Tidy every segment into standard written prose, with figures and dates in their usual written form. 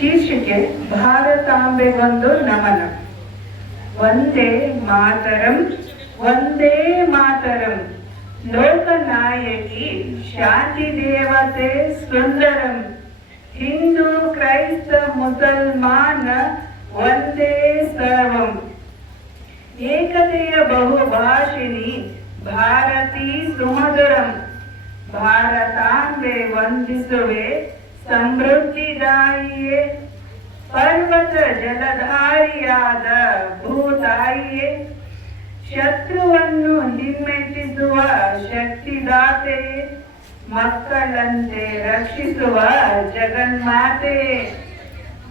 ಶೀರ್ಷಿಕೆ ಭಾರತಾಂಬೆಗೊಂದು ನಮನ. ವಂದೇ ಮಾತರಂ, ವಂದೇ ಮಾತರಂ, ಲೋಕನಾಯಕಿ ಶಾಂತಿ ದೇವತೆ ಸುಂದರಂ. ಹಿಂದೂ ಕ್ರೈಸ್ತ ಮುಸಲ್ಮಾನ ವಂದೇ ಸರ್ವಂ. ಏಕತೆಯ ಬಹುಭಾಷಿಣಿ ಭಾರತೀ ಸುಮಧುರಂ. ಭಾರತಾಂಬೆ ವಂದಿಸುವೆ ಸಮೃದ್ಧಿದಾಯಿಯೇ, ಪರ್ವತ ಜಲಧಾರಿಯಾದ ಭೂತಾಯಿಯೇ, ಶತ್ರುವನ್ನು ಹಿಮ್ಮೆಟ್ಟಿಸುವ ಶಕ್ತಿದಾತೆಯೇ, ಮಕ್ಕಳಂತೆ ರಕ್ಷಿಸುವ ಜಗನ್ಮಾತೆಯೇ,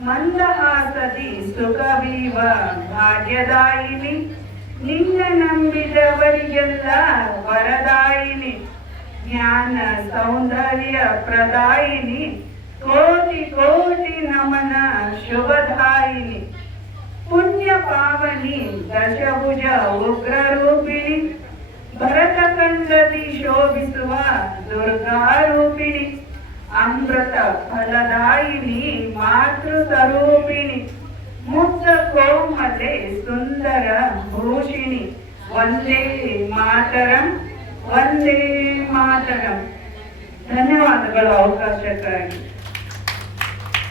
ಮಂದಹಾಸದಿ ಸುಖವೀವ ಭಾಗ್ಯದಾಯಿನಿ, ನಿನ್ನ ನಂಬಿದವರಿಗೆಲ್ಲ ವರದಾಯಿನಿ, ಜ್ಞಾನ ಸೌಂದರ್ಯ ಪ್ರದಾಯಿನಿ, ಕೋಟಿ ಕೋಟಿ ನಮನ ಶುಭದಾಯಿನಿ. ಪುಣ್ಯ ಪಾವನಿ ದಶಭುಜ ಉಗ್ರರೂಪಿಣಿ, ಭರತಖಂಡದಿ ಶೋಭಿಸುವ ದುರ್ಗಾರೂಪಿಣಿ, ಅಮೃತ ಫಲದಾಯಿನಿ ಮಾತೃ ಸ್ವರೂಪಿಣಿ, ಮುಕ್ತ ಕೋಮಲೆ ಸುಂದರ ಭೂಷಿಣಿ. ವಂದೇ ಮಾತರಂ, ವಂದೇ ಮಾತರಂ. ಧನ್ಯವಾದಗಳು ಅವಕಾಶಕ್ಕಾಗಿ.